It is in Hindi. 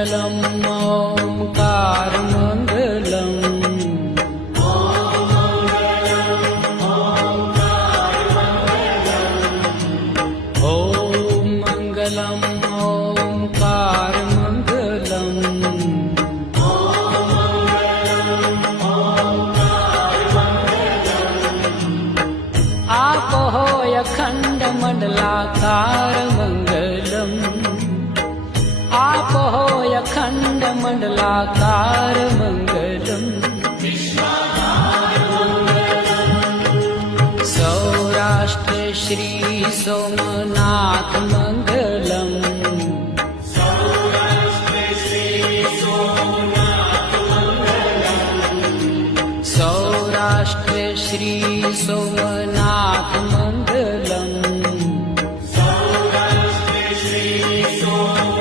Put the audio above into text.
मङ्गलम् ओङ्कारमङ्गलम् ॐ मङ्गलम् ओङ्कारमङ्गलम् आपो अखण्ड मण्डलाकार मङ्गलम् आपो अखण्ड मण्डलाकार मङ्गलम् सौराष्ट्र श्री सोमनाथ मङ्गलम् सौराष्ट्र श्री